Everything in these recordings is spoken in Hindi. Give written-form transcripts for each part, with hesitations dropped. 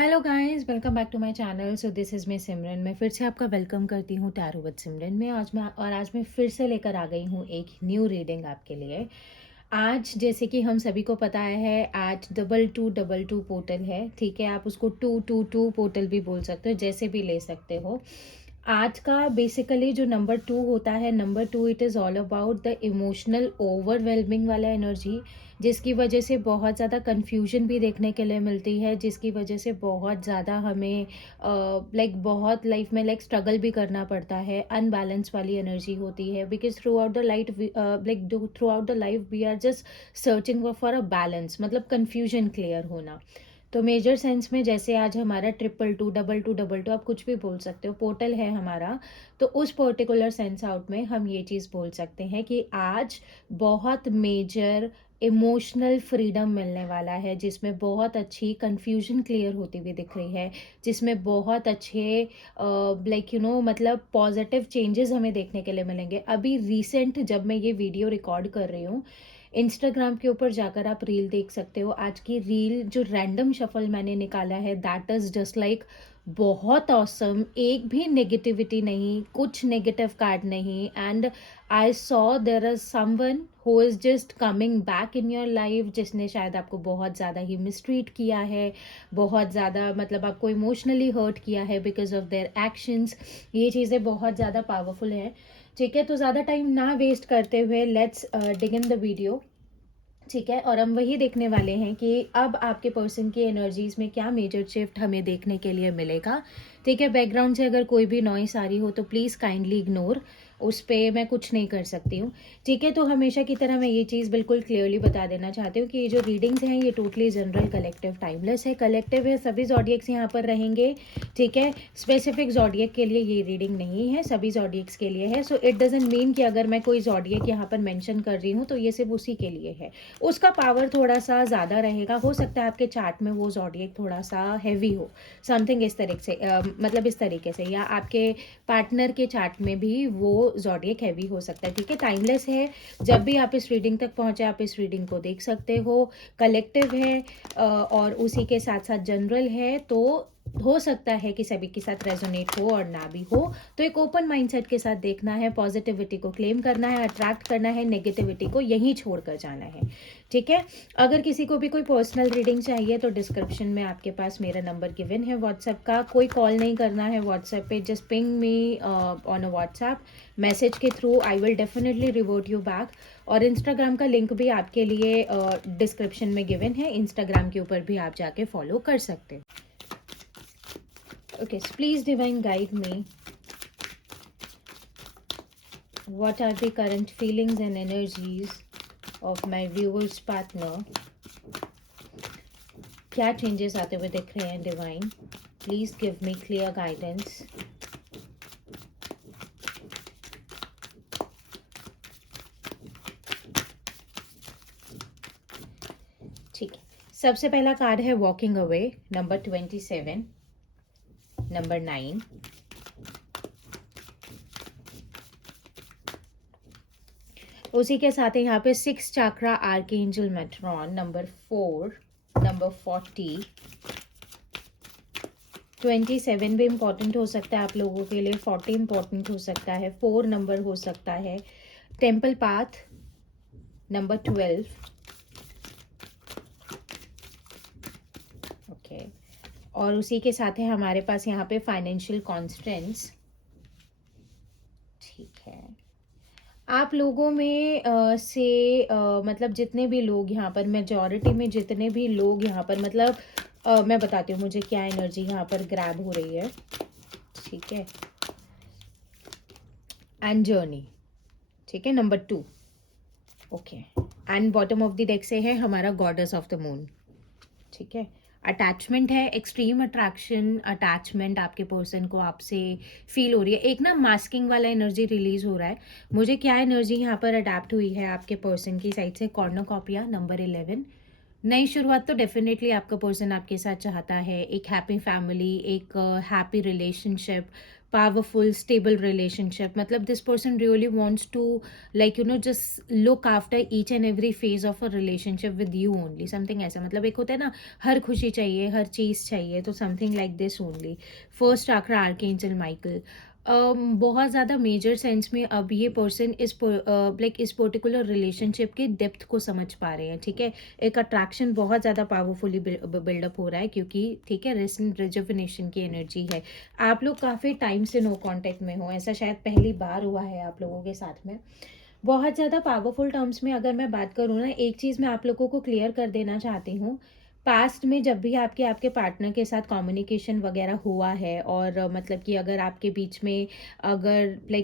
Hello guys, welcome back to my channel. So this is me Simran. मैं फिर से आपका वेलकम करती हूँ टैरो विद सिमरन में। आज मैं फिर से लेकर आ गई हूँ एक न्यू रीडिंग आपके लिए। आज जैसे कि हम सभी को पता है, आज 2222 पोर्टल है। ठीक है, आप उसको 222 पोर्टल भी बोल सकते हो, जैसे भी ले सकते हो। आज का बेसिकली जो नंबर 2 होता है, number 2 it is all about the emotional overwhelming वाला एनर्जी, जिसकी वजह से बहुत ज़्यादा कन्फ्यूजन भी देखने के लिए मिलती है, जिसकी वजह से बहुत ज़्यादा हमें बहुत लाइफ में स्ट्रगल भी करना पड़ता है। अनबैलेंस वाली एनर्जी होती है, because throughout the throughout the life we are just searching for a balance, मतलब कन्फ्यूजन क्लियर होना। तो मेजर सेंस में जैसे आज हमारा 222 आप कुछ भी बोल सकते हो, पोर्टल है हमारा। तो उस पर्टिकुलर सेंस आउट में हम ये चीज़ बोल सकते हैं कि आज बहुत मेजर इमोशनल फ्रीडम मिलने वाला है, जिसमें बहुत अच्छी कन्फ्यूजन क्लियर होती हुई दिख रही है, जिसमें बहुत अच्छे मतलब पॉजिटिव चेंजेस हमें देखने के लिए मिलेंगे। अभी रिसेंट जब मैं ये वीडियो रिकॉर्ड कर रही हूँ, इंस्टाग्राम के ऊपर जाकर आप रील देख सकते हो। आज की रील जो रैंडम शफल मैंने निकाला है, दैट इज़ जस्ट लाइक बहुत ऑसम। एक भी नेगेटिविटी नहीं, कुछ नेगेटिव कार्ड नहीं। And I saw there is someone who is just coming back in your life, जिसने शायद आपको बहुत ज़्यादा ही मिसट्रीट किया है, बहुत ज़्यादा मतलब आपको इमोशनली हर्ट किया है बिकॉज ऑफ देयर एक्शंस। ये चीज़ें बहुत ज़्यादा पावरफुल हैं। ठीक है, तो ज़्यादा टाइम ना वेस्ट करते हुए let's dig in the video. ठीक है, और हम वही देखने वाले हैं कि अब आपके पर्सन की एनर्जीज में क्या मेजर शिफ्ट हमें देखने के लिए मिलेगा। ठीक है, बैकग्राउंड से अगर कोई भी नॉइस आ रही हो तो प्लीज़ काइंडली इग्नोर, उस पर मैं कुछ नहीं कर सकती हूँ। ठीक है, तो हमेशा की तरह मैं ये चीज़ बिल्कुल क्लियरली बता देना चाहती हूँ कि ये जो रीडिंग्स हैं ये टोटली जनरल, कलेक्टिव, टाइमलेस है। कलेक्टिव है, सभी जॉडियक्स यहाँ पर रहेंगे। ठीक है, स्पेसिफिक जॉडियक के लिए ये रीडिंग नहीं है, सभी जॉडियक्स के लिए है। सो इट डजेंट मीन कि अगर मैं कोई जॉडियक यहाँ पर मेंशन कर रही हूँ तो ये सिर्फ उसी के लिए है। उसका पावर थोड़ा सा ज़्यादा रहेगा। हो सकता है आपके चार्ट में वो ज़ॉडिएक थोड़ा सा हैवी हो, समथिंग इस तरीके से, मतलब इस तरीके से, या आपके पार्टनर के चार्ट में भी वो ज़ॉडिएक हैवी हो सकता है। ठीक है, टाइमलेस है। जब भी आप इस रीडिंग तक पहुँचे आप इस रीडिंग को देख सकते हो। कलेक्टिव है और उसी के साथ साथ जनरल है, तो हो सकता है कि सभी के साथ रेजोनेट हो और ना भी हो। तो एक ओपन माइंडसेट के साथ देखना है, पॉजिटिविटी को क्लेम करना है, अट्रैक्ट करना है, नेगेटिविटी को यहीं छोड़कर जाना है। ठीक है, अगर किसी को भी कोई पर्सनल रीडिंग चाहिए तो डिस्क्रिप्शन में आपके पास मेरा नंबर गिवन है व्हाट्सएप का। कोई कॉल नहीं करना है व्हाट्सएप पे, just ping me on a WhatsApp message के through, I will definitely revert you back. और इंस्टाग्राम का लिंक भी आपके लिए डिस्क्रिप्शन में गिवन है, इंस्टाग्राम के ऊपर भी आप जाके फॉलो कर सकते हो। Okay, so please divine guide me. What are the current feelings and energies of my viewer's partner? क्या changes आते हुए दिख रहे हैं divine? Please give me clear guidance. ठीक है, सबसे पहला कार्ड है वॉकिंग अवे, नंबर 27, नंबर 9, उसी के साथ ही यहाँ पे 6 चाक्रा आर्कएंजल मेट्रॉन, नंबर 4, नंबर 40, 27 भी इम्पॉर्टेंट हो सकता है आप लोगों के लिए, 40 इम्पॉर्टेंट हो सकता है, 4 नंबर हो सकता है, टेम्पल पाथ, नंबर 12, ओके, और उसी के साथ है हमारे पास यहाँ पे फाइनेंशियल कॉन्स्टेंट्स। ठीक है, आप लोगों में मतलब जितने भी लोग यहाँ पर, मेजॉरिटी में जितने भी लोग यहाँ पर, मतलब मैं बताती हूँ मुझे क्या एनर्जी यहाँ पर ग्रैब हो रही है। ठीक है, एंड जर्नी, ठीक है, number 2, okay, and bottom of the deck से है हमारा गॉडेस ऑफ द मून। ठीक है, अटैचमेंट है, एक्सट्रीम अट्रैक्शन, अटैचमेंट आपके पर्सन को आपसे फील हो रही है। एक ना मास्किंग वाला एनर्जी रिलीज हो रहा है। मुझे क्या एनर्जी यहाँ पर अडेप्ट हुई है आपके पर्सन की साइड से, कॉर्नोकॉपिया, नंबर 11, नई शुरुआत तो डेफ़िनेटली आपका पर्सन आपके साथ चाहता है। एक हैप्पी फैमिली, एक happy relationship, powerful stable relationship, मतलब this person really wants to just look after each and every phase of a relationship with you only, something ऐसा। मतलब एक होता है ना, हर खुशी चाहिए, हर चीज़ चाहिए, तो something like this only. First chakra archangel Michael. बहुत ज़्यादा मेजर सेंस में अब ये पर्सन इस पर्टिकुलर रिलेशनशिप की डेप्थ को समझ पा रहे हैं, ठीक है? एक अट्रैक्शन बहुत ज़्यादा पावरफुली बिल्डअप हो रहा है, क्योंकि ठीक है, रिजुविनेशन की एनर्जी है। आप लोग काफ़ी टाइम से नो कांटेक्ट में हो, ऐसा शायद पहली बार हुआ है आप लोगों के साथ में। बहुत ज़्यादा पावरफुल टर्म्स में अगर मैं बात करूँ ना, एक चीज़ मैं आप लोगों को क्लियर कर देना चाहती हूँ। पास्ट में जब भी आपके आपके पार्टनर के साथ कम्युनिकेशन वगैरह हुआ है, और मतलब कि अगर आपके बीच में अगर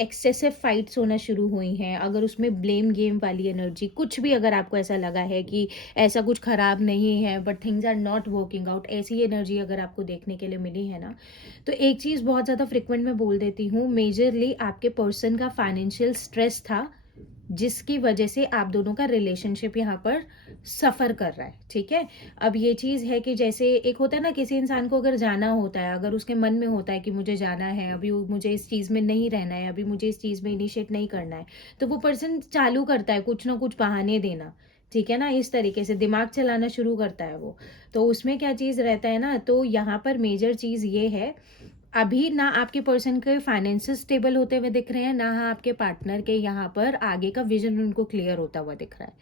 एक्सेसिव फाइट्स होना शुरू हुई हैं, अगर उसमें ब्लेम गेम वाली एनर्जी कुछ भी, अगर आपको ऐसा लगा है कि ऐसा कुछ खराब नहीं है but things are not working out, ऐसी एनर्जी अगर आपको देखने के लिए मिली है ना, तो एक चीज़ बहुत ज़्यादा फ्रिक्वेंट मैं बोल देती हूँ, मेजरली आपके पर्सन का फाइनेंशियल स्ट्रेस था, जिसकी वजह से आप दोनों का रिलेशनशिप यहाँ पर सफ़र कर रहा है, ठीक है? अब ये चीज़ है कि जैसे एक होता है ना, किसी इंसान को अगर जाना होता है, अगर उसके मन में होता है कि मुझे जाना है, अभी मुझे इस चीज़ में नहीं रहना है, अभी मुझे इस चीज़ में इनिशिएट नहीं करना है, तो वो पर्सन चालू करता है कुछ ना कुछ बहाने देना, ठीक है ना? इस तरीके से दिमाग चलाना शुरू करता है वो। तो उसमें क्या चीज़ रहता है ना, तो यहाँ पर मेजर चीज़ ये है, अभी ना आपके पर्सन के फाइनेंसेस स्टेबल होते हुए दिख रहे हैं, ना आपके पार्टनर के यहाँ पर आगे का विजन उनको क्लियर होता हुआ दिख रहा है,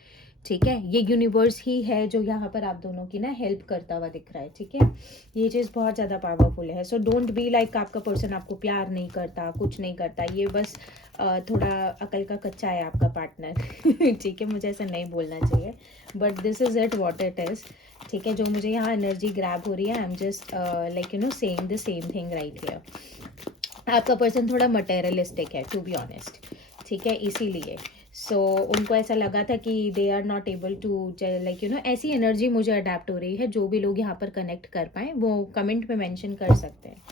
ठीक है? ये यूनिवर्स ही है जो यहाँ पर आप दोनों की ना हेल्प करता हुआ दिख रहा है, ठीक है? ये चीज़ बहुत ज़्यादा पावरफुल है। सो डोंट बी लाइक आपका पर्सन आपको प्यार नहीं करता, कुछ नहीं करता, ये बस थोड़ा अकल का कच्चा है आपका पार्टनर ठीक है? मुझे ऐसा नहीं बोलना चाहिए, but this is it what it is, ठीक है? जो मुझे यहाँ एनर्जी ग्रैब हो रही है, I am just saying the same thing right here. आपका पर्सन थोड़ा मटेरियलिस्टिक है, टू बी ऑनेस्ट, ठीक है? इसीलिए उनको ऐसा लगा था कि they are not able to, ऐसी एनर्जी मुझे अडेप्ट हो रही है। जो भी लोग यहाँ पर कनेक्ट कर पाएँ वो कमेंट में मेंशन कर सकते हैं,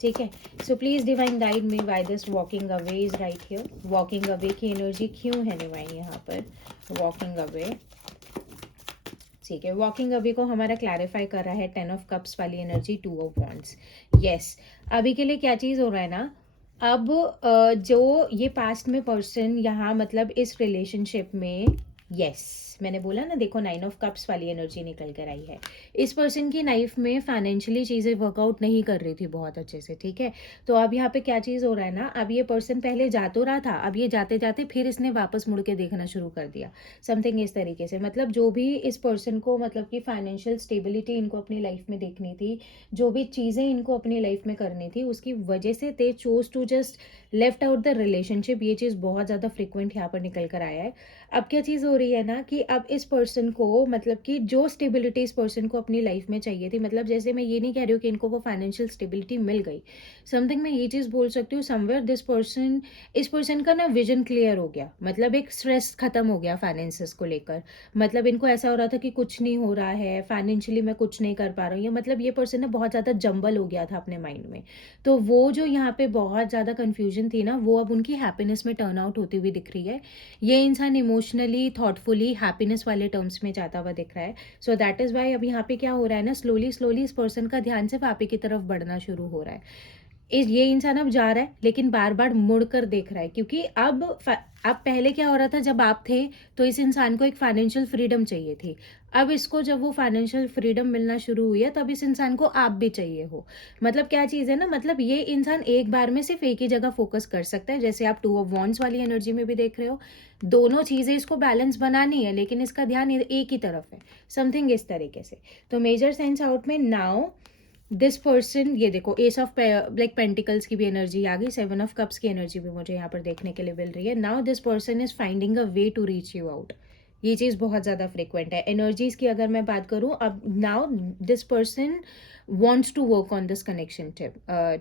ठीक है? So please divine guide me why this walking away is right here. Walking away की एनर्जी क्यों है डिवाइन यहाँ पर? वॉकिंग अवे, ठीक है? वॉकिंग अवे को हमारा क्लैरिफाई कर रहा है 10 ऑफ कप्स वाली एनर्जी, 2 ऑफ वॉन्ड्स। यस, अभी के लिए क्या चीज़ हो रहा है ना, अब जो ये पास्ट में पर्सन यहाँ मतलब इस रिलेशनशिप में, यस, मैंने बोला ना, देखो 9 ऑफ कप्स वाली एनर्जी निकल कर आई है। इस पर्सन की लाइफ में फाइनेंशियली चीज़ें वर्कआउट नहीं कर रही थी बहुत अच्छे से, ठीक है? तो अब यहाँ पे क्या चीज़ हो रहा है ना, अब ये पर्सन पहले जा तो रहा था, अब ये जाते जाते फिर इसने वापस मुड़ के देखना शुरू कर दिया, समथिंग इस तरीके से। मतलब जो भी इस पर्सन को मतलब कि फाइनेंशियल स्टेबिलिटी इनको अपनी लाइफ में देखनी थी, जो भी चीज़ें इनको अपनी लाइफ में करनी थी, उसकी वजह से they chose to just left out the relationship. ये चीज़ बहुत ज़्यादा फ्रिक्वेंट यहाँ पर निकल कर आया है। अब क्या चीज़ हो रही है ना, कि अब इस पर्सन को मतलब कि जो स्टेबिलिटी इस पर्सन को अपनी लाइफ में चाहिए थी, मतलब जैसे मैं ये नहीं कह रही हूँ कि इनको वो फाइनेंशियल स्टेबिलिटी मिल गई, समथिंग मैं ये चीज़ बोल सकती हूँ, समवेयर दिस पर्सन, इस पर्सन का ना विजन क्लियर हो गया, मतलब एक स्ट्रेस खत्म हो गया फाइनेंसेस को लेकर। मतलब इनको ऐसा हो रहा था कि कुछ नहीं हो रहा है फाइनेंशियली, मैं कुछ नहीं कर पा रहा हूँ, ये मतलब ये पर्सन ना बहुत ज़्यादा जंबल हो गया था अपने माइंड में। तो वो जो यहाँ पे बहुत ज़्यादा कन्फ्यूजन थी ना, वो अब उनकी हैप्पीनेस में टर्न आउट होती हुई दिख रही है। ये इंसान इमोशनली थॉटफुली हैप्पीनेस वाले टर्म्स में जाता हुआ दिख रहा है। सो दैट इज़ वाई अब यहाँ पे क्या हो रहा है ना, स्लोली स्लोली इस पर्सन का ध्यान सिर्फ आप ही की तरफ बढ़ना शुरू हो रहा है। ये इंसान अब जा रहा है, लेकिन बार बार मुड़ कर देख रहा है, क्योंकि अब पहले क्या हो रहा था, जब आप थे तो इस इंसान को एक फाइनेंशियल फ्रीडम चाहिए थी। अब इसको जब वो फाइनेंशियल फ्रीडम मिलना शुरू हुई है, तब इस इंसान को आप भी चाहिए हो। मतलब क्या चीज़ है ना, मतलब ये इंसान एक बार में सिर्फ एक ही जगह फोकस कर सकता है, जैसे आप 2 ऑफ वॉन्ड्स वाली एनर्जी में भी देख रहे हो। दोनों चीज़ें इसको बैलेंस बनानी है, लेकिन इसका ध्यान एक ही तरफ है, समथिंग इस तरीके से। तो मेजर सेंस आउट में नाउ दिस पर्सन, ये देखो एस ऑफ पेंटिकल्स की भी एनर्जी आ गई, 7 ऑफ कप्स की एनर्जी भी मुझे यहाँ पर देखने के लिए मिल रही है। Now this person is finding a way to reach you out. ये चीज़ बहुत ज़्यादा फ्रिक्वेंट है एनर्जीज की अगर मैं बात करूँ। अब now this person wants to work on this connectionship,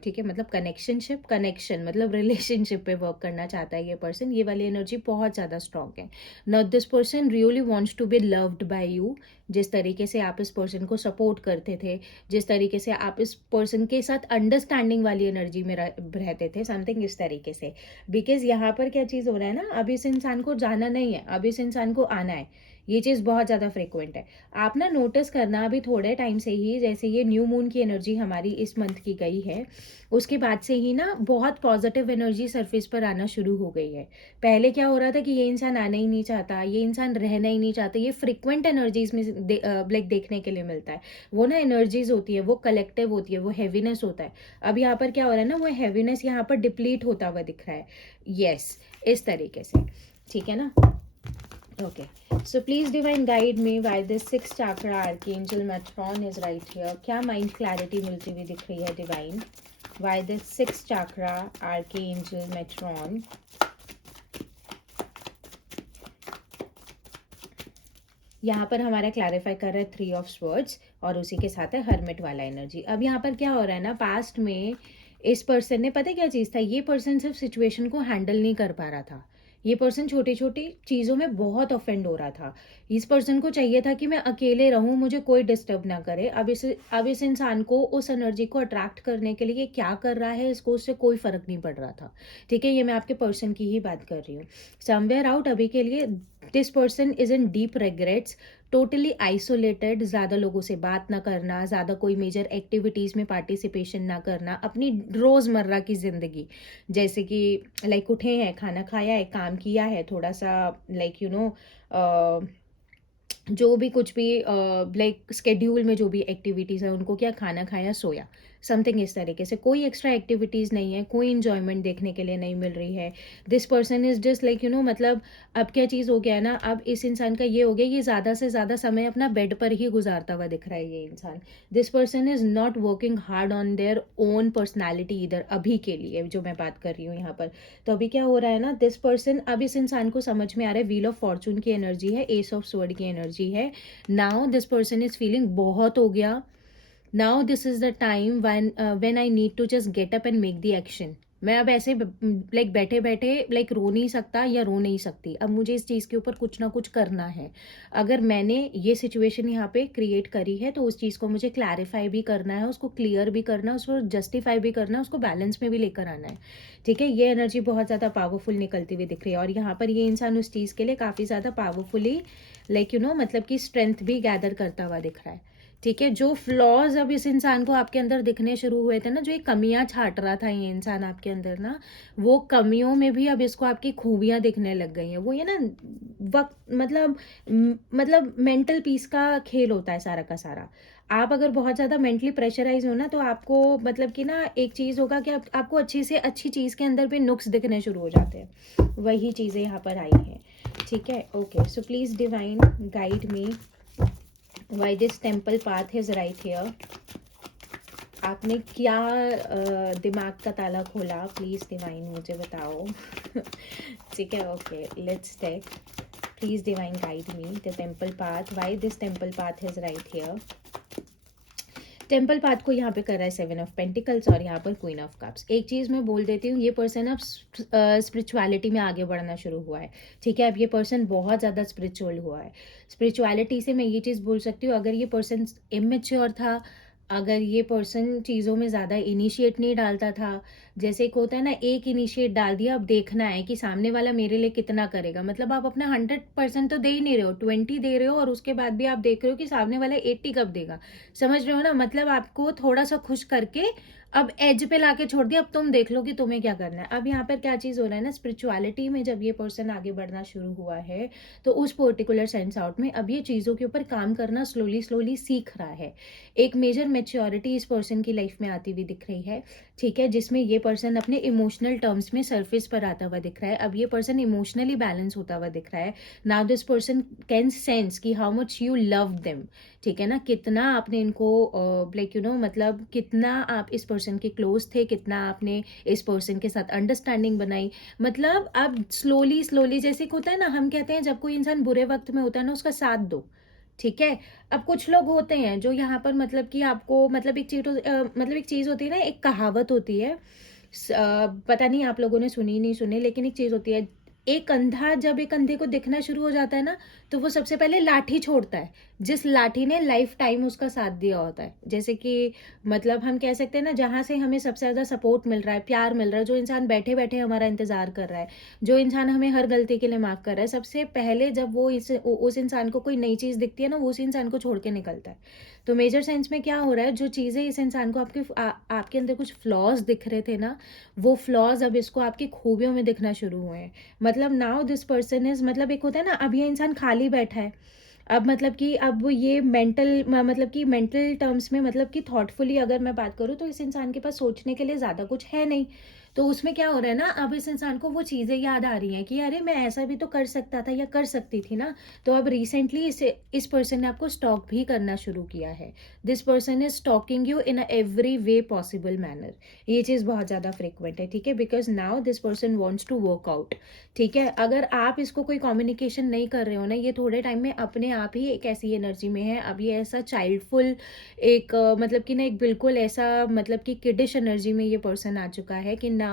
ठीक है? मतलब कनेक्शन मतलब रिलेशनशिप पे वर्क करना चाहता है ये पर्सन। ये वाली एनर्जी बहुत ज़्यादा स्ट्रॉन्ग है। Now this person really wants to be loved by you. जिस तरीके से आप इस पर्सन को सपोर्ट करते थे, जिस तरीके से आप इस पर्सन के साथ अंडरस्टैंडिंग वाली एनर्जी में रहते थे, समथिंग इस तरीके से। बिकॉज यहाँ पर क्या चीज़ हो रहा है ना, अब इस इंसान को जाना नहीं है, अब इस इंसान को आना है। ये चीज़ बहुत ज़्यादा फ्रिक्वेंट है। आप ना नोटिस करना अभी थोड़े टाइम से ही, जैसे ये न्यू मून की एनर्जी हमारी इस मंथ की गई है, उसके बाद से ही ना बहुत पॉजिटिव एनर्जी सरफेस पर आना शुरू हो गई है। पहले क्या हो रहा था कि ये इंसान आना ही नहीं चाहता, ये इंसान रहना ही नहीं चाहता, ये फ्रिक्वेंट एनर्जीज में लाइक देखने के लिए मिलता है। वो ना एनर्जीज होती है, वो कलेक्टिव होती है, वो हैवीनेस होता है। अब यहाँ पर क्या हो रहा है ना, वो हैवीनेस यहाँ पर डिप्लीट होता हुआ दिख रहा है। यस, इस तरीके से, ठीक है ना। Okay, so please divine guide me why this sixth chakra archangel Metron is right here. क्या mind clarity मिलती हुई दिख रही है divine? Why this sixth chakra archangel Metron? यहाँ पर हमारा क्लैरिफाई कर रहा है 3 ऑफ स्वर्ड्स और उसी के साथ है हर्मिट वाला एनर्जी। अब यहाँ पर क्या हो रहा है ना, पास्ट में इस पर्सन ने, पता है क्या चीज़ था, ये पर्सन सिर्फ सिचुएशन को हैंडल नहीं कर पा रहा था। ये पर्सन छोटी छोटी चीज़ों में बहुत ऑफेंड हो रहा था। इस पर्सन को चाहिए था कि मैं अकेले रहूं, मुझे कोई डिस्टर्ब ना करे। अब इस इंसान को उस एनर्जी को अट्रैक्ट करने के लिए क्या कर रहा है, इसको उससे कोई फर्क नहीं पड़ रहा था। ठीक है, ये मैं आपके पर्सन की ही बात कर रही हूँ। समवेयर आउट अभी के लिए this person is in deep regrets, totally isolated, ज़्यादा लोगों से बात ना करना, ज़्यादा कोई मेजर एक्टिविटीज़ में पार्टिसिपेशन ना करना, अपनी रोज़मर्रा की ज़िंदगी, जैसे कि लाइक उठे हैं, खाना खाया है, काम किया है, थोड़ा सा लाइक जो भी कुछ भी लाइक स्केड्यूल में जो भी एक्टिविटीज़ है, उनको क्या, खाना खाया, सोया, समथिंग इस तरीके से। कोई एक्स्ट्रा एक्टिविटीज़ नहीं है, कोई इन्जॉयमेंट देखने के लिए नहीं मिल रही है। This person is just like मतलब अब क्या चीज़ हो गया है ना, अब इस इंसान का ये हो गया, ये ज़्यादा से ज़्यादा समय अपना बेड पर ही गुजारता हुआ दिख रहा है ये इंसान। This person is not working hard on their own personality इधर, अभी के लिए जो मैं बात कर रही हूँ यहाँ पर। तो अभी क्या हो रहा है ना, दिस पर्सन, अब इस इंसान को समझ में आ रहा है, व्हील ऑफ फॉर्चून की एनर्जी है, एस ऑफ स्वॉर्ड की एनर्जी है। Now this person is feeling बहुत हो गया, now this is the time when I need to just get up and make the action. मैं अब ऐसे लाइक बैठे बैठे लाइक रो नहीं सकता या रो नहीं सकती, अब मुझे इस चीज़ के ऊपर कुछ ना कुछ करना है। अगर मैंने ये सिचुएशन यहाँ पे क्रिएट करी है तो उस चीज़ को मुझे क्लैरिफाई भी करना है, उसको क्लियर भी करना है, उसको जस्टिफाई भी करना है, उसको बैलेंस में भी लेकर आना है। ठीक है, ये एनर्जी बहुत ज़्यादा पावरफुल निकलती हुई दिख रही है और यहाँ पर ये इंसान उस चीज़ के लिए काफ़ी ज़्यादा पावरफुली लाइक मतलब कि स्ट्रेंथ भी गैदर करता हुआ दिख रहा है। ठीक है, जो फ्लॉज अब इस इंसान को आपके अंदर दिखने शुरू हुए थे ना, जो एक कमियां छाट रहा था ये इंसान आपके अंदर ना, वो कमियों में भी अब इसको आपकी खूबियां दिखने लग गई हैं। वो ये ना वक्त मतलब मेंटल पीस का खेल होता है सारा का सारा। आप अगर बहुत ज़्यादा मेंटली प्रेशराइज हो ना, तो आपको मतलब कि ना एक चीज़ होगा कि आपको अच्छी से अच्छी चीज़ के अंदर भी नुक्स दिखने शुरू हो जाते हैं। वही चीज़ें यहाँ पर आई हैं। ठीक है, okay, so please divine guide me why this temple path is right here. आपने क्या दिमाग का ताला खोला, प्लीज़ डिवाइन मुझे बताओ। ठीक है, okay, let's take, please divine guide me the temple path, why this temple path is right here. Temple path को यहाँ पे कर रहा है 7 ऑफ पेंटिकल्स और यहाँ पर क्वीन ऑफ कप्स। एक चीज़ मैं बोल देती हूँ, ये पर्सन अब स्पिरिचुअलिटी में आगे बढ़ना शुरू हुआ है। ठीक है, अब ये पर्सन बहुत ज़्यादा स्पिरिचुअल हुआ है। स्पिरिचुअलिटी से मैं ये चीज़ बोल सकती हूँ, अगर ये पर्सन इमेच्योर था, अगर ये पर्सन चीज़ों में ज़्यादा इनिशिएट नहीं डालता था, जैसे एक होता है ना, एक इनिशिएट डाल दिया, अब देखना है कि सामने वाला मेरे लिए कितना करेगा। मतलब आप अपना 100% तो दे ही नहीं रहे हो, 20 दे रहे हो और उसके बाद भी आप देख रहे हो कि सामने वाला 80 कब देगा। समझ रहे हो ना, मतलब आपको थोड़ा सा खुश करके अब एज पे लाके छोड़ दिया, अब तुम देख लो कि तुम्हें क्या करना है। अब यहाँ पर क्या चीज़ हो रहा है ना, स्पिरिचुअलिटी में जब ये पर्सन आगे बढ़ना शुरू हुआ है, तो उस पर्टिकुलर सेंस आउट में अब ये चीज़ों के ऊपर काम करना स्लोली स्लोली सीख रहा है। एक मेजर मेच्योरिटी इस पर्सन की लाइफ में आती हुई दिख रही है। ठीक है, जिसमें ये पर्सन अपने इमोशनल टर्म्स में सरफेस पर आता हुआ दिख रहा है। अब ये पर्सन इमोशनली बैलेंस होता हुआ दिख रहा है। Now this person can sense कि how much you love them. ठीक है ना, कितना आपने इनको लाइक मतलब कितना आप इस पर्सन के क्लोज थे, कितना आपने इस पर्सन के साथ अंडरस्टैंडिंग बनाई। मतलब अब स्लोली स्लोली, जैसे होता है ना, हम कहते हैं जब कोई इंसान बुरे वक्त में होता है ना, उसका साथ दो। ठीक है, अब कुछ लोग होते हैं जो यहाँ पर मतलब कि आपको मतलब एक चीज़ होती है ना, एक कहावत होती है, पता नहीं आप लोगों ने सुनी नहीं सुनी, लेकिन एक चीज़ होती है, एक अंधा जब एक अंधे को दिखना शुरू हो जाता है ना, तो वो सबसे पहले लाठी छोड़ता है, जिस लाठी ने लाइफ टाइम उसका साथ दिया होता है। जैसे कि मतलब हम कह सकते हैं ना, जहाँ से हमें सबसे ज़्यादा सपोर्ट मिल रहा है, प्यार मिल रहा है, जो इंसान बैठे बैठे हमारा इंतज़ार कर रहा है, जो इंसान हमें हर गलती के लिए माफ़ कर रहा है, सबसे पहले जब वो उस इंसान को कोई नई चीज़ दिखती है ना, वो उस इंसान को छोड़ के निकलता है। तो मेजर सेंस में क्या हो रहा है, जो चीज़ें इस इंसान को आपके अंदर कुछ फ्लॉज दिख रहे थे ना, वो फ्लॉज अब इसको आपकी खूबियों में दिखना शुरू हुए हैं। मतलब नाउ दिस पर्सन इज, मतलब एक होता है ना, अब ये इंसान खाली बैठा है। अब मतलब कि अब ये मतलब कि मेंटल टर्म्स में, मतलब कि थॉटफुली अगर मैं बात करूँ, तो इस इंसान के पास सोचने के लिए ज़्यादा कुछ है नहीं। तो उसमें क्या हो रहा है ना, अब इस इंसान को वो चीज़ें याद आ रही हैं कि अरे मैं ऐसा भी तो कर सकता था या कर सकती थी ना। तो अब रिसेंटली इस पर्सन ने आपको स्टॉक भी करना शुरू किया है। This person is stalking you in a every way possible manner. ये चीज़ बहुत ज़्यादा फ्रिक्वेंट है, ठीक है, because now this person wants to work out. ठीक है, अगर आप इसको कोई कम्युनिकेशन नहीं कर रहे हो ना, ये थोड़े टाइम में अपने आप ही एक ऐसी एनर्जी में है। अब ये ऐसा चाइल्डफुल एक मतलब कि ना, एक बिल्कुल ऐसा मतलब कि किडिश एनर्जी में ये पर्सन आ चुका है कि नाउ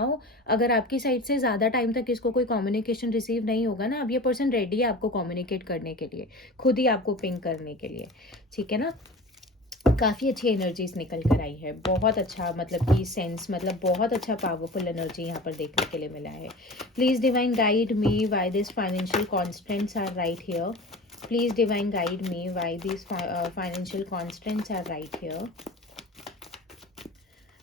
अगर आपकी साइड से ज़्यादा टाइम तक इसको कोई कम्युनिकेशन रिसीव नहीं होगा ना, अब ये पर्सन रेडी है आपको कम्युनिकेट करने के लिए, खुद ही आपको पिंग करने के लिए। ठीक है ना, काफ़ी अच्छी एनर्जीज निकल कर आई है, बहुत अच्छा मतलब कि सेंस, मतलब बहुत अच्छा पावरफुल एनर्जी यहाँ पर देखने के लिए मिला है। Please divine guide me why this financial constants are right here. Please divine guide me why this financial constants are right here.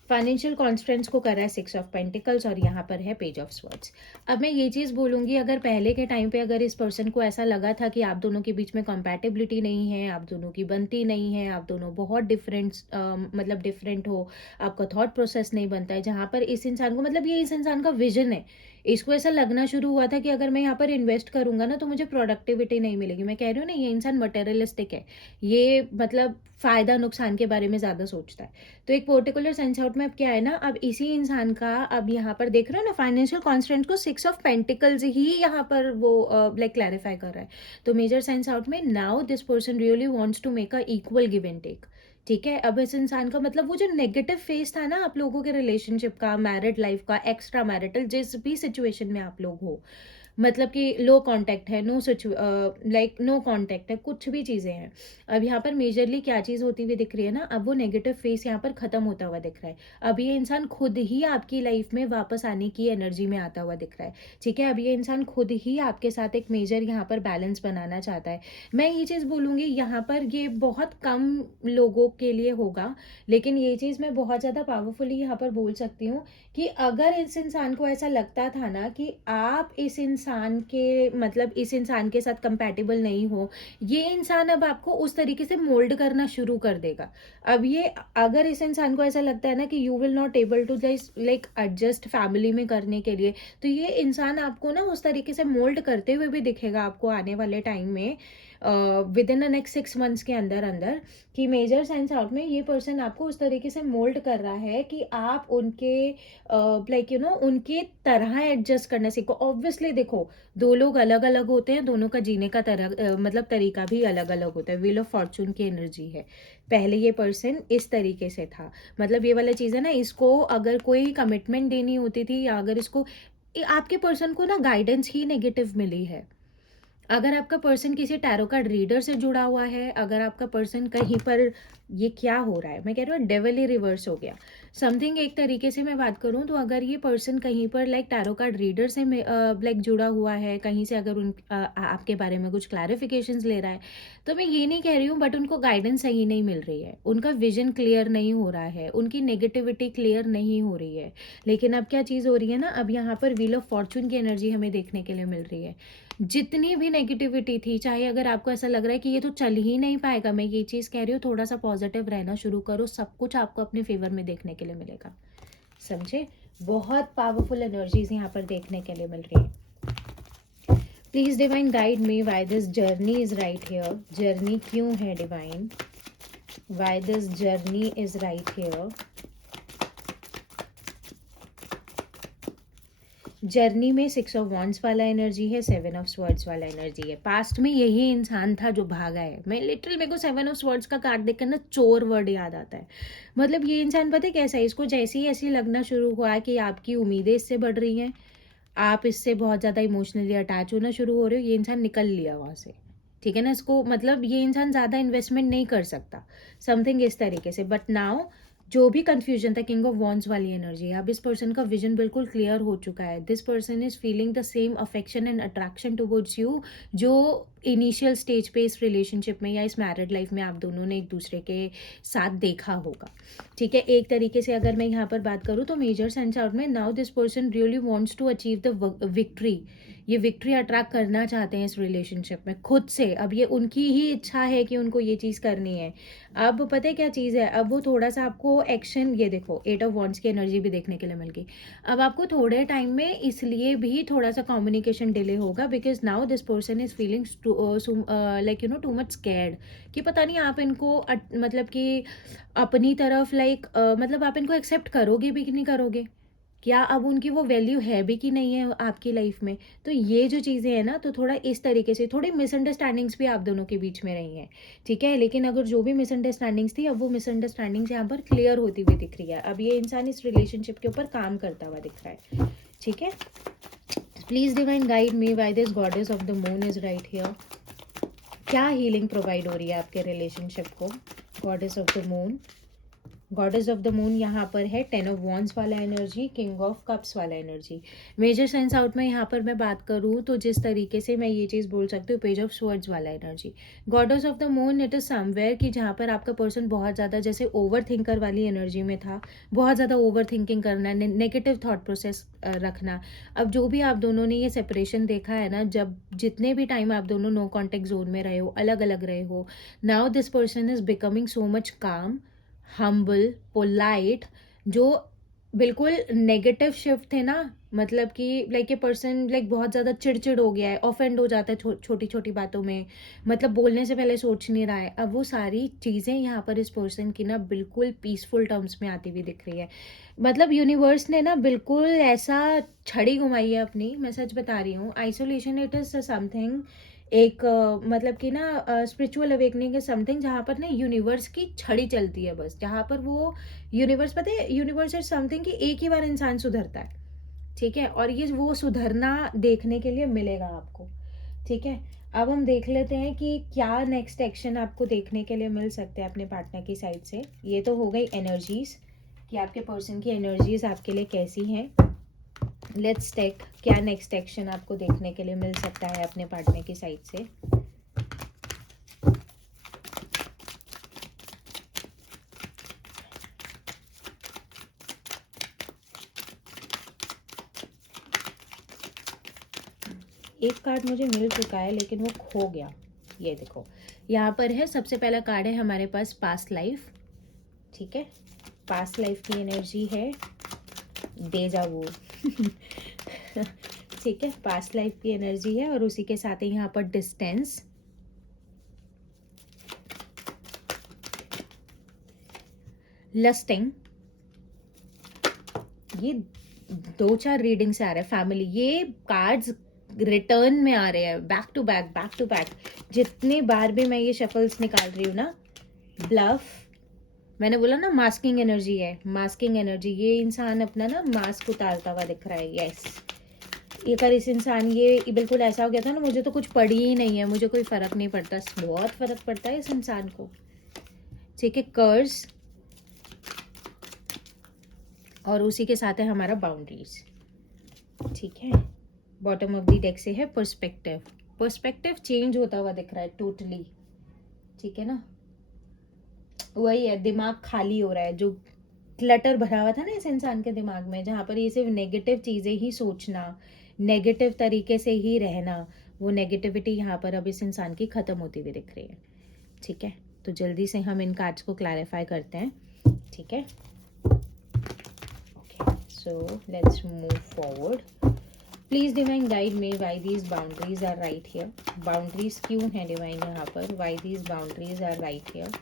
Financial constants को कर रहा है 6 ऑफ पेंटिकल्स, और यहाँ पर है पेज ऑफ स्वर्ड्स। अब मैं ये चीज़ बोलूँगी, अगर पहले के टाइम पे अगर इस पर्सन को ऐसा लगा था कि आप दोनों के बीच में कंपैटिबिलिटी नहीं है, आप दोनों की बनती नहीं है, आप दोनों बहुत मतलब डिफरेंट हो, आपका थॉट प्रोसेस नहीं बनता है, जहाँ पर इस इंसान को, मतलब ये इस इंसान का विजन है, इसको ऐसा लगना शुरू हुआ था कि अगर मैं यहाँ पर इन्वेस्ट करूँगा ना, तो मुझे प्रोडक्टिविटी नहीं मिलेगी। मैं कह रही हूँ ना, ये इंसान मटेरियलिस्टिक है, ये मतलब फ़ायदा नुकसान के बारे में ज़्यादा सोचता है। तो एक पर्टिकुलर सेंस आउट में अब क्या है ना, अब इसी इंसान का, अब यहाँ पर देख रहे हो ना, फाइनेंशियल कॉन्स्टेंट को 6 ऑफ पेंटिकल्स ही यहाँ पर वो लाइक क्लैरिफाई कर रहा है। तो मेजर सेंस आउट में now this person really wants to make a equal give and take. ठीक है, अब इस इंसान का मतलब वो जो नेगेटिव फेस था ना आप लोगों के रिलेशनशिप का, मैरिड लाइफ का, एक्स्ट्रा मैरिटल, जिस भी सिचुएशन में आप लोग हो, मतलब कि लो कांटेक्ट है, लाइक नो कांटेक्ट है, कुछ भी चीज़ें हैं। अब यहाँ पर मेजरली क्या चीज़ होती हुई दिख रही है ना, अब वो नेगेटिव फेस यहाँ पर ख़त्म होता हुआ दिख रहा है। अब ये इंसान खुद ही आपकी लाइफ में वापस आने की एनर्जी में आता हुआ दिख रहा है। ठीक है, अब ये इंसान खुद ही आपके साथ एक मेजर यहाँ पर बैलेंस बनाना चाहता है। मैं ये चीज़ बोलूँगी, यहाँ पर ये बहुत कम लोगों के लिए होगा, लेकिन ये चीज़ मैं बहुत ज़्यादा पावरफुली यहाँ पर बोल सकती हूँ कि अगर इस इंसान को ऐसा लगता था ना कि आप इस इंसान के साथ कंपैटिबल नहीं हो, ये इंसान अब आपको उस तरीके से मोल्ड करना शुरू कर देगा। अब ये, अगर इस इंसान को ऐसा लगता है ना कि you will not able to like adjust family में करने के लिए, तो ये इंसान आपको ना उस तरीके से मोल्ड करते हुए भी दिखेगा आपको आने वाले टाइम में, with in the next 6 months के अंदर अंदर, कि मेजर सेंस आउट में ये पर्सन आपको उस तरीके से मोल्ड कर रहा है कि आप उनके लाइक उनके तरह एडजस्ट करना सीखो। ऑब्वियसली देखो, दो लोग अलग अलग होते हैं, दोनों का जीने का मतलब तरीका भी अलग अलग होता है। व्हील ऑफ फॉर्चून की एनर्जी है। पहले ये पर्सन इस तरीके से था, मतलब ये वाला चीज़ है ना, इसको अगर कोई कमिटमेंट देनी होती थी, या अगर इसको आपके पर्सन को ना गाइडेंस ही नेगेटिव मिली है। अगर आपका पर्सन किसी टैरो कार्ड रीडर से जुड़ा हुआ है, अगर आपका पर्सन कहीं पर, ये क्या हो रहा है, मैं कह रही हूँ डेविल ही रिवर्स हो गया समथिंग। एक तरीके से मैं बात करूँ तो अगर ये पर्सन कहीं पर लाइक टैरो कार्ड रीडर से लाइक जुड़ा हुआ है, कहीं से अगर आपके बारे में कुछ क्लैरिफिकेशंस ले रहा है, तो मैं ये नहीं कह रही हूँ, बट उनको गाइडेंस सही नहीं मिल रही है, उनका विजन क्लियर नहीं हो रहा है, उनकी नेगेटिविटी क्लियर नहीं हो रही है। लेकिन अब क्या चीज़ हो रही है ना, अब यहाँ पर व्हील ऑफ फॉर्चून की एनर्जी हमें देखने के लिए मिल रही है। जितनी भी नेगेटिविटी थी, चाहे अगर आपको ऐसा लग रहा है कि ये तो चल ही नहीं पाएगा, मैं ये चीज़ कह रही हूँ, थोड़ा सा पॉजिटिव रहना शुरू करो, सब कुछ आपको अपने फेवर में देखने के लिए मिलेगा। समझे, बहुत पावरफुल एनर्जीज यहाँ पर देखने के लिए मिल रही है। Please divine guide me why this journey is right here. Journey क्यों है divine, why this journey is right here. Journey में 6 ऑफ वॉन्ड्स वाला एनर्जी है, 7 ऑफ स्वर्ड्स वाला एनर्जी है। पास्ट में यही इंसान था जो भागा है। मैं लिटरल, मेरे को 7 ऑफ स्वर्ड्स का कार्ड देखकर ना चोर वर्ड याद आता है। मतलब ये इंसान पता है कैसा है, इसको जैसे ही ऐसे लगना शुरू हुआ कि आपकी उम्मीदें इससे बढ़ रही हैं, आप इससे बहुत ज़्यादा इमोशनली अटैच होना शुरू हो रहे हो, ये इंसान निकल लिया वहाँ से, ठीक है ना? इसको मतलब ये इंसान ज़्यादा इन्वेस्टमेंट नहीं कर सकता, समथिंग इस तरीके से। बट नाउ जो भी कन्फ्यूजन था, किंग ऑफ वॉन्ड्स वाली एनर्जी, अब इस पर्सन का विजन बिल्कुल क्लियर हो चुका है। This person is feeling the same affection and attraction towards you जो इनिशियल स्टेज पे इस रिलेशनशिप में या इस मैरिड लाइफ में आप दोनों ने एक दूसरे के साथ देखा होगा, ठीक है? एक तरीके से अगर मैं यहाँ पर बात करूँ तो मेजर सेंस आउट में now this person really wants to achieve the victory, ये विक्ट्री अट्रैक्ट करना चाहते हैं इस रिलेशनशिप में खुद से। अब ये उनकी ही इच्छा है कि उनको ये चीज़ करनी है। अब पता है क्या चीज़ है, अब वो थोड़ा सा आपको एक्शन, ये देखो 8 ऑफ वॉन्ड्स की एनर्जी भी देखने के लिए मिल गई। अब आपको थोड़े टाइम में इसलिए भी थोड़ा सा कम्युनिकेशन डिले होगा, because now this person is feeling like too much scared, कि पता नहीं आप इनको मतलब कि अपनी तरफ लाइक मतलब आप इनको एक्सेप्ट करोगे भी कि नहीं करोगे, क्या अब उनकी वो वैल्यू है भी कि नहीं है आपकी लाइफ में। तो ये जो चीज़ें हैं ना, तो थोड़ा इस तरीके से थोड़ी मिसअंडरस्टैंडिंग्स भी आप दोनों के बीच में रही हैं, ठीक है? लेकिन अगर जो भी मिसअंडरस्टैंडिंग्स थी, अब वो मिसअंडरस्टैंडिंग्स यहाँ पर क्लियर होती हुई दिख रही है। अब ये इंसान इस रिलेशनशिप के ऊपर काम करता हुआ दिख रहा है, ठीक है? Please divine guide me why this goddess of the moon is right here. क्या हीलिंग प्रोवाइड हो रही है आपके रिलेशनशिप को? Goddess of the moon, goddess of the moon यहाँ पर है 10 ऑफ वॉन्ड्स वाला एनर्जी, किंग ऑफ कप्स वाला एनर्जी। मेजर सेंस आउट में यहाँ पर मैं बात करूँ तो जिस तरीके से मैं ये चीज़ बोल सकती हूँ, पेज ऑफ स्वर्ड्स वाला energy. Goddess of the moon, it is somewhere कि जहाँ पर आपका पर्सन बहुत ज़्यादा जैसे ओवर थिंकर वाली एनर्जी में था, बहुत ज़्यादा ओवर थिंकिंग करना, नेगेटिव थाट प्रोसेस रखना। अब जो भी आप दोनों ने ये सेपरेशन देखा है ना, जब जितने भी टाइम आप दोनों नो कॉन्टेक्ट जोन में रहे हो, अलग अलग रहे हो, now this person is becoming so much काम, हम्बल, पोलाइट, जो बिल्कुल नेगेटिव शिफ्ट थे ना, मतलब कि लाइक ए पर्सन लाइक बहुत ज़्यादा चिड़चिड़ हो गया है, ऑफेंड हो जाता है छोटी छोटी बातों में, मतलब बोलने से पहले सोच नहीं रहा है। अब वो सारी चीज़ें यहाँ पर इस पर्सन की ना बिल्कुल पीसफुल टर्म्स में आती हुई दिख रही है। मतलब यूनिवर्स ने ना बिल्कुल ऐसा छड़ी घुमाई है अपनी, मैं सच बता रही हूँ। आइसोलेशन इट इज़ समथिंग, एक मतलब कि ना स्पिरिचुअल अवेकनिंग इज समथिंग जहाँ पर ना यूनिवर्स की छड़ी चलती है बस, जहाँ पर वो यूनिवर्स, पता है यूनिवर्स इज समथिंग कि एक ही बार इंसान सुधरता है, ठीक है? और ये वो सुधरना देखने के लिए मिलेगा आपको, ठीक है? अब हम देख लेते हैं कि क्या नेक्स्ट एक्शन आपको देखने के लिए मिल सकते हैं अपने पार्टनर की साइड से। ये तो हो गई एनर्जीज, कि आपके पर्सन की एनर्जीज आपके लिए कैसी हैं। लेट्स टेक क्या नेक्स्ट एक्शन आपको देखने के लिए मिल सकता है अपने पार्टनर की साइड से। एक कार्ड मुझे मिल चुका है लेकिन वो खो गया, ये देखो यहाँ पर है। सबसे पहला कार्ड है हमारे पास पास्ट लाइफ, ठीक है? पास्ट लाइफ की एनर्जी है डेजा वू ठीक है, पास्ट लाइफ की एनर्जी है, और उसी के साथ ही यहाँ पर डिस्टेंस, लस्टिंग, ये 2-4 रीडिंग से आ रहा है। फैमिली, ये कार्ड्स रिटर्न में आ रहे हैं, back to back back to back. जितने बार भी मैं ये शफल्स निकाल रही हूँ ना, ब्लफ, मैंने बोला ना मास्किंग एनर्जी है, मास्किंग एनर्जी। ये इंसान अपना ना मास्क उतारता हुआ दिख रहा है, यस। ये कर इस इंसान, ये बिल्कुल ऐसा हो गया था ना, मुझे तो कुछ पड़ी ही नहीं है, मुझे कोई फर्क नहीं पड़ता। बहुत फर्क पड़ता है इस इंसान को, ठीक है? कर्ज, और उसी के साथ है हमारा बाउंड्रीज, ठीक है? बॉटम ऑफ द डेक से है पर्सपेक्टिव, पर्सपेक्टिव चेंज होता हुआ दिख रहा है टोटली, ठीक है ना? वही है, दिमाग खाली हो रहा है, जो क्लटर भरा हुआ था ना इस इंसान के दिमाग में, जहाँ पर ये सिर्फ नेगेटिव चीज़ें ही सोचना, नेगेटिव तरीके से ही रहना, वो नेगेटिविटी यहाँ पर अब इस इंसान की ख़त्म होती हुई दिख रही है, ठीक है? तो जल्दी से हम इन कार्ड्स को क्लैरिफाई करते हैं, ठीक है? Okay, so let's move forward. Please divine guide me why these boundaries are right here. Boundaries क्यों है डिवाइन यहाँ पर? Why these boundaries are right here?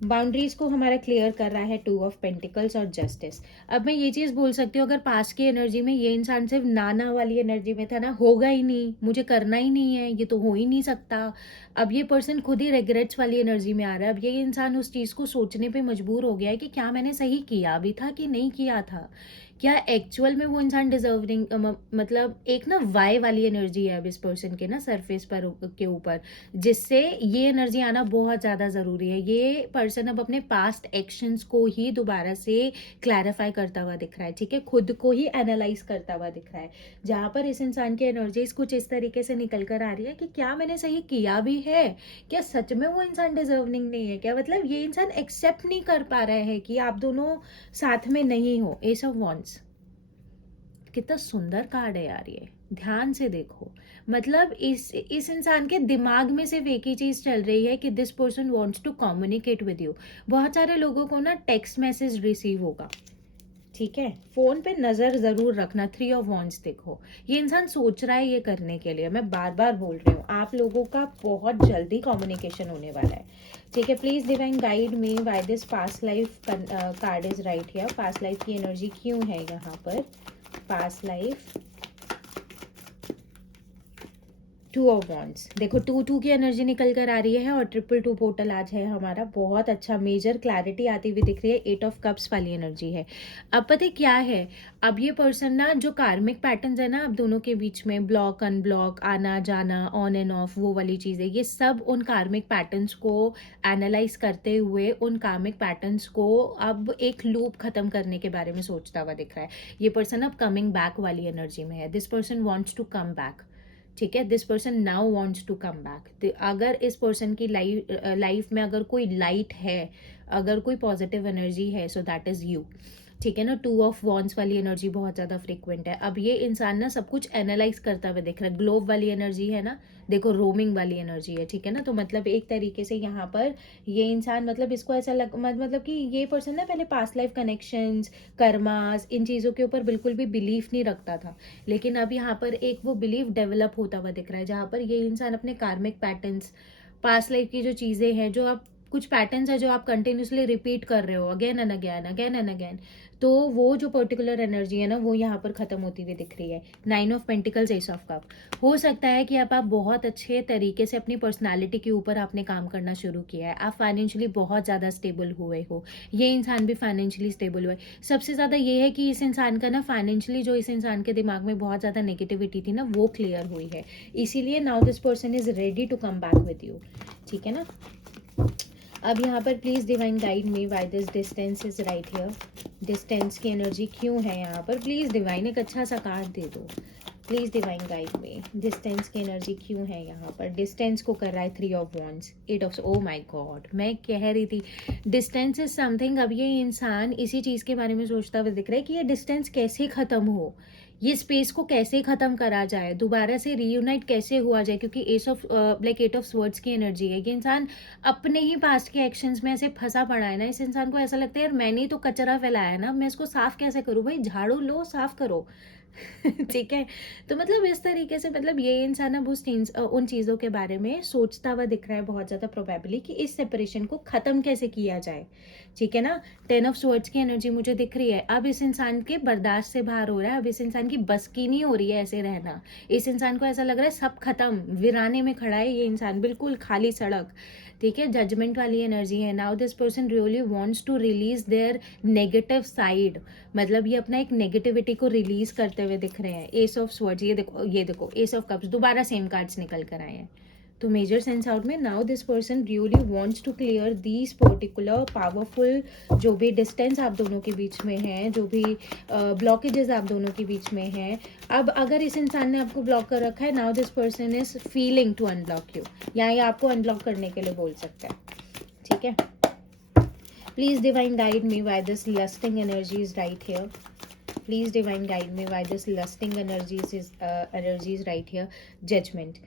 Boundaries को हमारा क्लियर कर रहा है 2 ऑफ पेंटिकल्स और जस्टिस। अब मैं ये चीज़ बोल सकती हूँ, अगर पास की एनर्जी में ये इंसान सिर्फ नाना वाली एनर्जी में था ना, होगा ही नहीं, मुझे करना ही नहीं है, ये तो हो ही नहीं सकता। अब ये पर्सन खुद ही रिग्रेट्स वाली एनर्जी में आ रहा है। अब ये इंसान उस चीज़ को सोचने पे मजबूर हो गया है कि क्या मैंने सही किया भी था कि नहीं किया था, क्या एक्चुअल में वो इंसान डिजर्विंग, मतलब एक ना वाई वाली एनर्जी है अब इस पर्सन के ना सरफेस पर के ऊपर, जिससे ये एनर्जी आना बहुत ज़्यादा ज़रूरी है। ये पर्सन अब अपने पास्ट एक्शंस को ही दोबारा से क्लैरिफाई करता हुआ दिख रहा है, ठीक है, खुद को ही एनालाइज करता हुआ दिख रहा है, जहाँ पर इस इंसान की एनर्जीज कुछ इस तरीके से निकल कर आ रही है कि क्या मैंने सही किया भी है, क्या सच में वो इंसान डिजर्विंग नहीं है, क्या मतलब ये इंसान एक्सेप्ट नहीं कर पा रहा है कि आप दोनों साथ में नहीं हो। एस ऑफ वॉन्ड्स, कितना सुंदर कार्ड है यार ये, ध्यान से देखो। मतलब इस इंसान के दिमाग में सिर्फ एक ही चीज चल रही है कि this person wants to communicate with you. बहुत सारे लोगों को ना टेक्स्ट मैसेज रिसीव होगा, ठीक है, फोन पे नजर जरूर रखना। 3 ऑफ वॉन्ड्स देखो, ये इंसान सोच रहा है ये करने के लिए, मैं बार बार बोल रही हूँ, आप लोगों का बहुत जल्दी कम्युनिकेशन होने वाला है, ठीक है। Please divine guide me why this past life card is right here. Past life की एनर्जी क्यों है यहाँ पर? पास्ट लाइफ, 2 ऑफ वॉन्ड्स देखो, 2 की एनर्जी निकल कर आ रही है और 2 पोर्टल आज है हमारा, बहुत अच्छा मेजर क्लैरिटी आती हुई दिख रही है। 8 ऑफ कप्स वाली एनर्जी है। अब पता है क्या है, अब ये पर्सन ना जो कार्मिक पैटर्न्स है ना अब दोनों के बीच में, ब्लॉक अनब्लॉक, आना जाना, ऑन एंड ऑफ, वो वाली चीज़ें, ये सब उन कार्मिक पैटर्न्स को एनालाइज करते हुए उन कार्मिक पैटर्न्स को अब एक लूप खत्म करने के बारे में सोचता हुआ दिख रहा है। ये पर्सन अब कमिंग बैक वाली एनर्जी में है। This person wants to come back, ठीक है, this person now wants to come back. अगर इस पर्सन की लाइफ में अगर कोई लाइट है, अगर कोई पॉजिटिव एनर्जी है, सो दैट इज यू, ठीक है ना। 2 ऑफ वॉन्ड्स वाली एनर्जी बहुत ज़्यादा फ्रिक्वेंट है। अब ये इंसान ना सब कुछ एनालाइज करता हुआ दिख रहा है। ग्लोब वाली एनर्जी है ना, देखो रोमिंग वाली एनर्जी है, ठीक है ना। तो मतलब एक तरीके से यहाँ पर ये इंसान, मतलब इसको ऐसा मतलब कि ये पर्सन ना पहले पास्ट लाइफ कनेक्शंस, कर्मास, इन चीज़ों के ऊपर बिल्कुल भी बिलीफ नहीं रखता था, लेकिन अब यहाँ पर एक वो बिलीफ डेवलप होता हुआ दिख रहा है, जहाँ पर ये इंसान अपने कार्मिक पैटर्न्स, पास्ट लाइफ की जो चीज़ें हैं, जो आप कुछ पैटर्न्स है जो आप कंटिन्यूसली रिपीट कर रहे हो again and again, again and again, तो वो जो पर्टिकुलर एनर्जी है ना वो यहाँ पर खत्म होती हुई दिख रही है। 9 of pentacles, S of cup. हो सकता है कि आप बहुत अच्छे तरीके से अपनी पर्सनालिटी के ऊपर आपने काम करना शुरू किया है, आप फाइनेंशियली बहुत ज़्यादा स्टेबल हुए हो, ये इंसान भी फाइनेंशियली स्टेबल हुआ है। सबसे ज़्यादा ये है कि इस इंसान का ना फाइनेंशियली जो इस इंसान के दिमाग में बहुत ज़्यादा नेगेटिविटी थी ना वो क्लियर हुई है, इसीलिए now this person is ready to come back with you, ठीक है ना। अब यहाँ पर please divine guide me why this distance is right here. Distance की एनर्जी क्यों है यहाँ पर? प्लीज डिवाइन एक अच्छा सा कार्ड दे दो, please divine guide me. Distance की एनर्जी क्यों है यहाँ पर? डिस्टेंस को कर रहा है 3 of wands, 8 of, oh my God, मैं कह रही थी डिस्टेंस इज समथिंग। अब ये इंसान इसी चीज़ के बारे में सोचता हुआ दिख रहा है कि ये डिस्टेंस कैसे ख़त्म हो, ये स्पेस को कैसे ख़त्म करा जाए, दोबारा से रीयूनाइट कैसे हुआ जाए, क्योंकि S of like 8 of swords की एनर्जी है। ये इंसान अपने ही पास्ट के एक्शंस में ऐसे फंसा पड़ा है ना, इस इंसान को ऐसा लगता है यार मैंने ही तो कचरा फैलाया है ना, मैं इसको साफ कैसे करूँ? भाई झाड़ू लो, साफ करो। ठीक है, तो मतलब इस तरीके से, मतलब ये इंसान अब उन चीज़ों के बारे में सोचता हुआ दिख रहा है बहुत ज़्यादा प्रोबेबली कि इस सेपरेशन को ख़त्म कैसे किया जाए, ठीक है ना। 10 ऑफ स्वर्ड्स की एनर्जी मुझे दिख रही है। अब इस इंसान के बर्दाश्त से बाहर हो रहा है, अब इस इंसान की बस की नहीं हो रही है ऐसे रहना। इस इंसान को ऐसा लग रहा है सब खत्म, वीराने में खड़ा है ये इंसान, बिल्कुल खाली सड़क, ठीक है। जजमेंट वाली एनर्जी है। Now this person really wants to release their negative side, मतलब ये अपना एक नेगेटिविटी को रिलीज करते हुए दिख रहे हैं। एस ऑफ स्वर्ड्स, ये देखो, ये देखो, एस ऑफ कप्स, दोबारा सेम कार्ड्स निकल कर आए हैं। तो मेजर सेंस आउट में now this person really wants to clear these particular powerful, जो भी डिस्टेंस आप दोनों के बीच में है, जो भी ब्लॉकेजेस आप दोनों के बीच में है। अब अगर इस इंसान ने आपको ब्लॉक कर रखा है, now this person is feeling to unblock you, या ये आपको अनब्लॉक करने के लिए बोल सकता है, ठीक है। Please divine guide me why this lasting energy is right here. Please divine guide me why this lasting energy is right here. Judgement.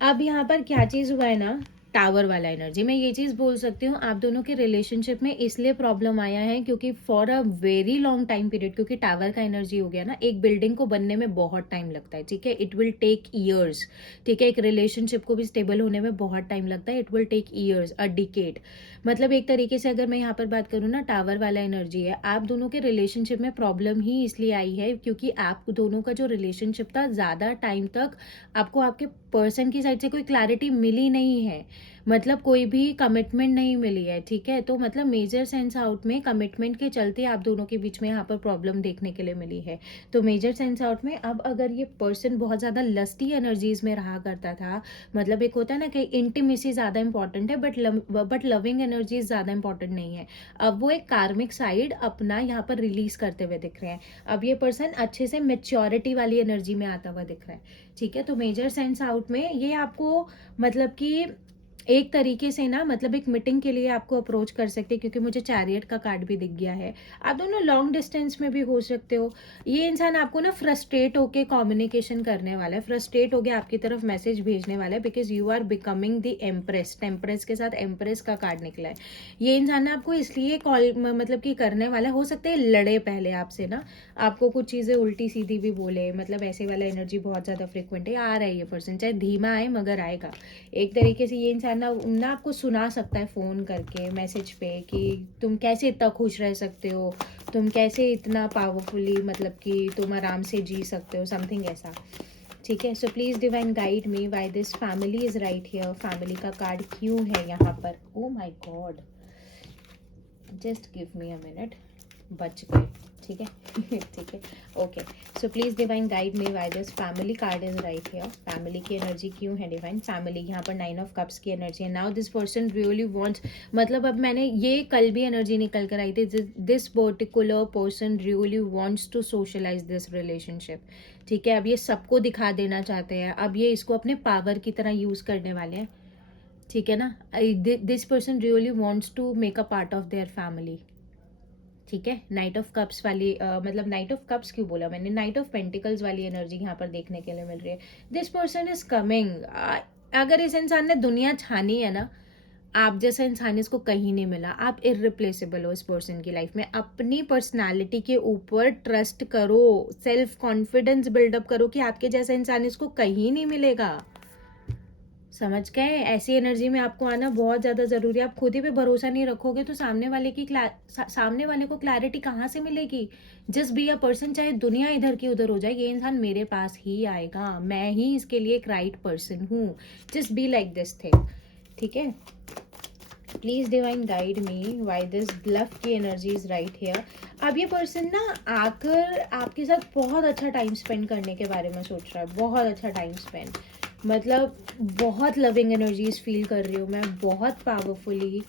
अब यहाँ पर क्या चीज़ हुआ है ना, टावर वाला एनर्जी, मैं ये चीज़ बोल सकती हूँ आप दोनों के रिलेशनशिप में इसलिए प्रॉब्लम आया है क्योंकि for a very long time period, क्योंकि टावर का एनर्जी हो गया ना, एक बिल्डिंग को बनने में बहुत टाइम लगता है, ठीक है, इट विल टेक ईयर्स, ठीक है। एक रिलेशनशिप को भी स्टेबल होने में बहुत टाइम लगता है, it will take years, a decade. मतलब एक तरीके से अगर मैं यहाँ पर बात करूँ ना, टावर वाला एनर्जी है, आप दोनों के रिलेशनशिप में प्रॉब्लम ही इसलिए आई है क्योंकि आप दोनों का जो रिलेशनशिप था ज़्यादा टाइम तक आपको आपके पर्सन की साइड से कोई क्लैरिटी मिली नहीं है। मतलब कोई भी कमिटमेंट नहीं मिली है, ठीक है। तो मतलब मेजर सेंस आउट में कमिटमेंट के चलते आप दोनों के बीच में यहाँ पर प्रॉब्लम देखने के लिए मिली है। तो मेजर सेंस आउट में अब अगर ये पर्सन बहुत ज़्यादा लस्टी एनर्जीज में रहा करता था, मतलब एक होता है ना कि इंटीमेसी ज़्यादा इंपॉर्टेंट है बट लविंग एनर्जीज ज़्यादा इंपॉर्टेंट नहीं है, अब वो एक कार्मिक साइड अपना यहाँ पर रिलीज करते हुए दिख रहे हैं। अब ये पर्सन अच्छे से मेच्योरिटी वाली एनर्जी में आता हुआ दिख रहा है, ठीक है। तो मेजर सेंस आउट में ये आपको मतलब कि एक तरीके से ना, मतलब एक मीटिंग के लिए आपको अप्रोच कर सकते हैं, क्योंकि मुझे चैरियट का कार्ड भी दिख गया है। आप दोनों लॉन्ग डिस्टेंस में भी हो सकते हो। ये इंसान आपको ना फ्रस्ट्रेट होके कम्युनिकेशन करने वाला है, फ्रस्ट्रेट होके आपकी तरफ मैसेज भेजने वाला है, because you are becoming the empress. The empress के साथ एम्प्रेस का कार्ड निकला है। ये इंसान ना आपको इसलिए कॉल मतलब कि करने वाला है, हो सकता है लड़े पहले आपसे ना, आपको कुछ चीज़ें उल्टी सीधी भी बोले, मतलब ऐसे वाला एनर्जी बहुत ज़्यादा फ्रिक्वेंट है। आ रहा है ये पर्सन, चाहे धीमा आए मगर आएगा। एक तरीके से ये इंसान ना आपको सुना सकता है फ़ोन करके मैसेज पे कि तुम कैसे इतना खुश रह सकते हो, तुम कैसे इतना पावरफुली, मतलब कि तुम आराम से जी सकते हो, समथिंग ऐसा, ठीक है। So please divine guide me why this family is right here. Family का कार्ड क्यों है यहाँ पर? Oh my God, just give me a minute, बच गए, ठीक है। ठीक है, okay. So please divine guide me why this family card is right here. Family की एनर्जी क्यों है डिवाइन? फैमिली, यहाँ पर 9 ऑफ कप्स की एनर्जी है। Now this person really wants, मतलब अब मैंने ये कल भी एनर्जी निकल कर आई थी, this particular person really wants to socialise this relationship, ठीक है। अब ये सबको दिखा देना चाहते हैं, अब ये इसको अपने पावर की तरह यूज करने वाले हैं, ठीक है ना। This person really wants to make a part of their family, ठीक है। नाइट ऑफ कप्स वाली मतलब नाइट ऑफ कप्स क्यों बोला मैंने, नाइट ऑफ पेंटिकल्स वाली एनर्जी यहाँ पर देखने के लिए मिल रही है। This person is coming. अगर इस इंसान ने दुनिया छानी है ना, आप जैसा इंसान इसको कहीं नहीं मिला। आप इरिप्लेसेबल हो इस पर्सन की लाइफ में। अपनी पर्सनालिटी के ऊपर ट्रस्ट करो, सेल्फ कॉन्फिडेंस बिल्डअप करो कि आपके जैसा इंसान इसको कहीं नहीं मिलेगा, समझ गए। ऐसी एनर्जी में आपको आना बहुत ज़्यादा ज़रूरी है। आप खुद ही पे भरोसा नहीं रखोगे तो सामने वाले की सामने वाले को क्लैरिटी कहाँ से मिलेगी? जस्ट बी अ पर्सन, चाहे दुनिया इधर की उधर हो जाए, ये इंसान मेरे पास ही आएगा, मैं ही इसके लिए एक राइट पर्सन हूँ। Just be like this thing, ठीक है। Please divine guide me why this bluff की एनर्जी इज राइट हियर। अब ये पर्सन ना आकर आपके साथ बहुत अच्छा टाइम स्पेंड करने के बारे में सोच रहा है, बहुत अच्छा टाइम स्पेंड, मतलब बहुत लविंग एनर्जीज फील कर रही हूँ मैं, बहुत पावरफुली,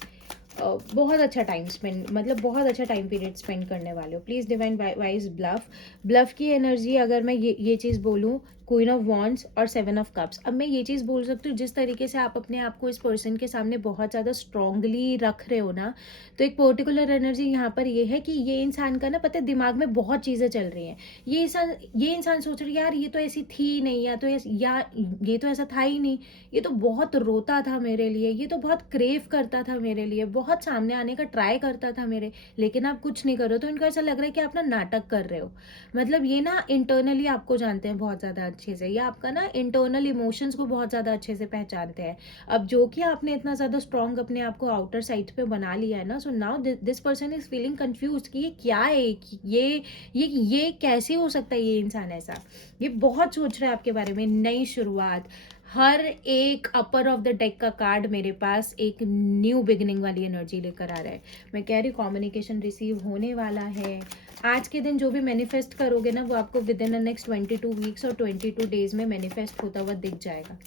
बहुत अच्छा टाइम स्पेंड, मतलब बहुत अच्छा टाइम पीरियड स्पेंड करने वाले हो। Please divine wise bluff. Bluff की एनर्जी अगर मैं ये चीज़ बोलूँ, क्वीन ऑफ वॉन्ड्स और 7 ऑफ कप्स। अब मैं ये चीज़ बोल सकती हूँ, जिस तरीके से आप अपने आप को इस पर्सन के सामने बहुत ज़्यादा स्ट्रांगली रख रहे हो ना, तो एक पर्टिकुलर एनर्जी यहाँ पर ये है कि ये इंसान का ना, पता है, दिमाग में बहुत चीज़ें चल रही हैं। ये इंसान सोच रहा है यार ये तो ऐसी थी नहीं, या तो ये तो ऐसा था ही नहीं, ये तो बहुत रोता था मेरे लिए, ये तो बहुत क्रेव करता था मेरे लिए, बहुत सामने आने का ट्राई करता था मेरे, लेकिन आप कुछ नहीं कर रहे हो। तो इनको ऐसा लग रहा है कि आप ना नाटक कर रहे हो। मतलब ये ना इंटरनली आपको जानते हैं बहुत ज़्यादा अच्छे से, या आपका ना इंटरनल इमोशंस को बहुत ज़्यादा अच्छे से पहचानते हैं। अब जो कि आपने इतना ज़्यादा स्ट्रॉन्ग अपने आप को आउटर साइड पे बना लिया है ना, so now this person is feeling confuse कि ये क्या है, कि ये कैसे हो सकता है, ये इंसान ऐसा, ये बहुत सोच रहा है आपके बारे में। नई शुरुआत, हर एक अपर ऑफ द डेक का कार्ड मेरे पास एक न्यू बिगिनिंग वाली एनर्जी लेकर आ रहा है। मैं कह रही कम्युनिकेशन रिसीव होने वाला है। आज के दिन जो भी मैनिफेस्ट करोगे ना, वो आपको with in the next 22 weeks और 22 डेज में मैनिफेस्ट होता हुआ दिख जाएगा,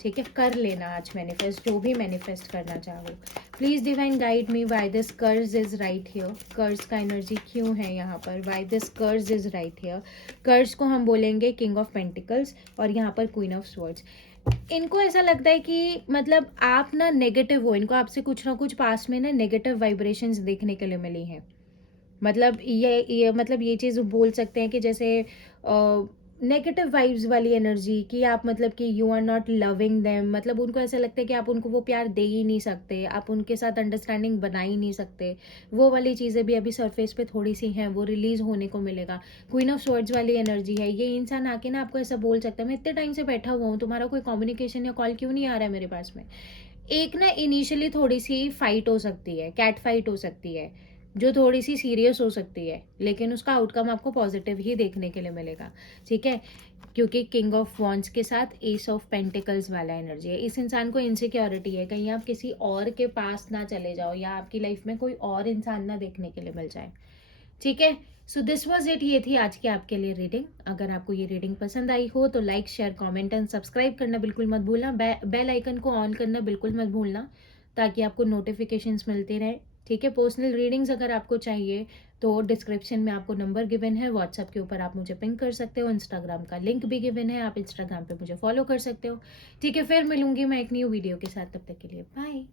ठीक है। कर लेना आज मैनिफेस्ट, जो भी मैनिफेस्ट करना चाहो। Please divine guide me why this कर्ज इज राइट हियर। कर्ज का एनर्जी क्यों है यहाँ पर? व्हाई दिस कर्ज इज राइट हियर। कर्ज को हम बोलेंगे किंग ऑफ पेंटिकल्स, और यहाँ पर क्वीन ऑफ स्वॉर्ड्स। इनको ऐसा लगता है कि मतलब आप ना नेगेटिव हो, इनको आपसे कुछ ना कुछ पास में ना नेगेटिव वाइब्रेशंस देखने के लिए मिली हैं। मतलब ये मतलब ये चीज़ बोल सकते हैं कि जैसे नेगेटिव वाइब्स वाली एनर्जी, कि आप मतलब कि you are not loving them, मतलब उनको ऐसा लगता है कि आप उनको वो प्यार दे ही नहीं सकते, आप उनके साथ अंडरस्टैंडिंग बना ही नहीं सकते। वो वाली चीज़ें भी अभी सरफेस पे थोड़ी सी हैं, वो रिलीज़ होने को मिलेगा। क्वीन ऑफ स्वॉर्ड्स वाली एनर्जी है। ये इंसान आके ना आपको ऐसा बोल सकता है, मैं इतने टाइम से बैठा हुआ हूँ, तुम्हारा कोई कम्युनिकेशन या कॉल क्यों नहीं आ रहा है मेरे पास में। एक ना इनिशियली थोड़ी सी फाइट हो सकती है, कैट फाइट हो सकती है, जो थोड़ी-सी सीरियस हो सकती है, लेकिन उसका आउटकम आपको पॉज़िटिव ही देखने के लिए मिलेगा, ठीक है? क्योंकि किंग ऑफ वॉन्ड्स के साथ एस ऑफ पेंटिकल्स वाला एनर्जी है। इस इंसान को इनसिक्योरिटी है, कहीं आप किसी और के पास ना चले जाओ या आपकी लाइफ़ में कोई और इंसान ना देखने के लिए मिल जाए, ठीक है? सो दिस वाज़ इट, ये थी आज की आपके लिए रीडिंग। अगर आपको ये रीडिंग पसंद आई हो तो like, share, comment and subscribe करना बिल्कुल मत भूलना। बेल आइकन को ऑन करना बिल्कुल मत भूलना, ताकि आपको नोटिफिकेशंस मिलते रहें, ठीक है? पर्सनल रीडिंग्स अगर आपको चाहिए तो डिस्क्रिप्शन में आपको नंबर गिवन है, व्हाट्सएप के ऊपर आप मुझे पिंग कर सकते हो, इंस्टाग्राम का लिंक भी गिवन है, आप इंस्टाग्राम पे मुझे फॉलो कर सकते हो, ठीक है? फिर मिलूंगी मैं एक न्यू वीडियो के साथ, तब तक के लिए बाय।